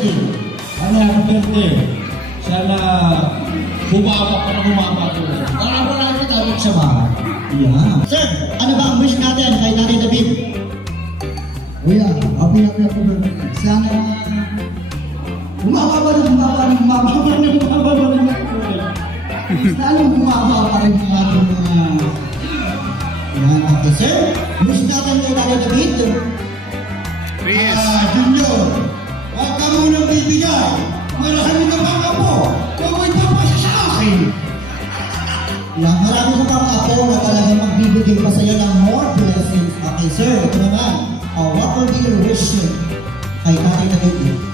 birthday. Ano happy birthday? Sana bumaba ka na bumaba ko. Para marami dapat sa bahay. Yeah. Sir, ano ba ang wish natin kay Nanay David? Kuya, happy birthday. Sana bumaba pa rin. Lalong bumaba pa rin ang ating mga... Yan, okay sir. Wish natin kay Nanay David. Junior, huwag ka munang bibigay. Marami ka pang apo. Huwag mo ipapasa sa akin. Yan, marami sa pang ako na talagang magbibigay pa sa'yo ng more blessings. Okay sir, ito naman. What will be your wish kay Nanay David?